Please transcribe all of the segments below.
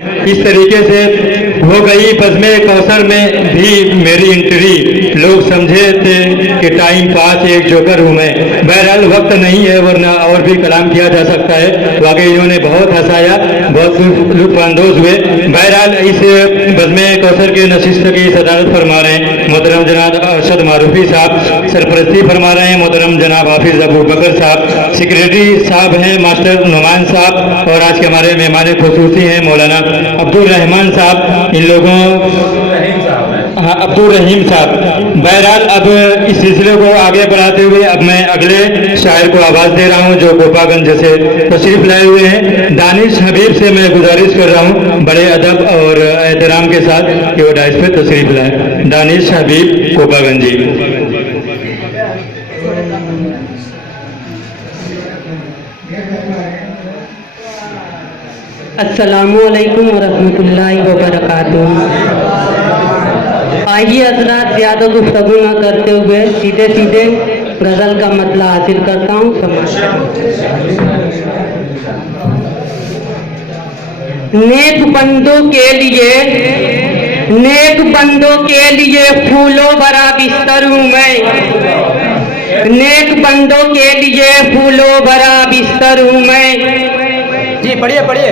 इस तरीके से हो गई बज़्म कौसर में भी मेरी एंट्री। लोग समझे थे कि टाइम पास एक जोकर हूँ मैं। बहरहाल वक्त नहीं है, वरना और भी कलाम किया जा सकता है। वाकई इन्होंने बहुत हंसाया, बहुत लुत्फानंदोज हुए। बहरहाल इस बज़्म कौसर के नशिस्त की सदारत फरमा रहे हैं मोहतरम जनाब अरशद मारूफी साहब, सरपरस्ती फरमा रहे हैं मोहतरम जनाब हाफिज अबू बकर साहब, सेक्रेटरी साहब हैं मास्टर नुमान साहब, और आज के हमारे मेहमान खुसूसी हैं मौलाना अब्दुल रहमान साहब। इन लोगों हाँ, अब्दुल रहीम साहब। बहरहाल अब इस सिलसिले को आगे बढ़ाते हुए अब मैं अगले शायर को आवाज़ दे रहा हूँ जो गोपागंज से तशरीफ लाए हुए हैं। दानिश हबीब से मैं गुजारिश कर रहा हूँ बड़े अदब और एहतराम के साथ कि वो डाइस पे तशरीफ लाए। दानिश हबीब गोपागंजी। अस्सलामुअलैकुम वरहमतुल्लाहि वबरकातुहू। आइए हज़रात, ज़्यादा गुफ्तगू न करते हुए सीधे सीधे गज़ल का मतलब हासिल करता हूँ। नेक बंदों के लिए, नेक बंदों के लिए फूलों भरा बिस्तर हूँ मैं। नेक बंदों के लिए फूलों भरा बिस्तर हूँ मैं। जी पढ़िए पढ़िए।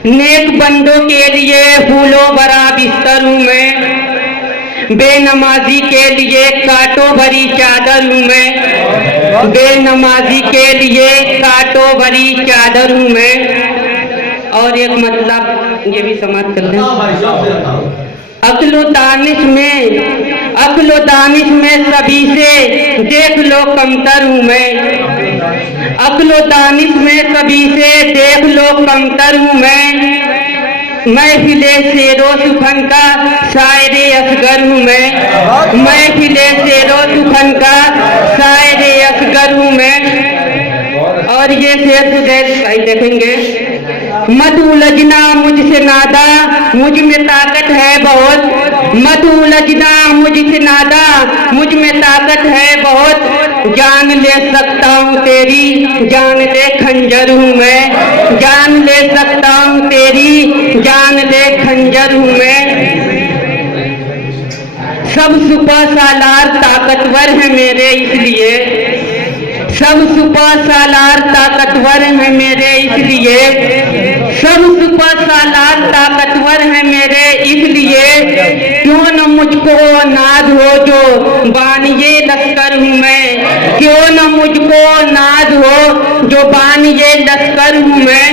नेक बंदों के लिए फूलों भरा बिस्तर हूँ मैं। बेनमाजी के लिए कांटों भरी चादर हूँ मैं। बेनमाजी के लिए कांटों भरी चादर हूँ मैं। और एक मतलब ये भी समाप्त कर दें। अक्लो दानिश में, अक्लो दानिश में सभी से देख लो कमतर हूँ मैं। अक्लो दानिश में सभी से देख लो कमतर हूँ मैं। महफिले शेरो सुखन का शायरे असगर हूँ मैं। महफिले शेरो सुखन का शायरे असगर हूँ मैं। और ये शेर भाई देखेंगे। मत उलझना मुझसे नादा, मुझ में ताकत है बहुत। मत उलझना मुझसे नादा, मुझ में ताकत है बहुत। जान ले सकता हूँ तेरी, जान ले खंजर हूँ मैं। जान ले सकता हूँ तेरी, जान ले खंजर हूँ मैं। सब सुपा सालार ताकतवर है मेरे इसलिए, सब सुपा सालार ताकतवर है मेरे इसलिए। सब सुपा सालार ताकतवर है मेरे इसलिए। क्यों न मुझको नाद हो जो बानिए लश्कर हूँ मैं। क्यों न मुझको नाद हो जो बानिए लश्कर हूँ मैं।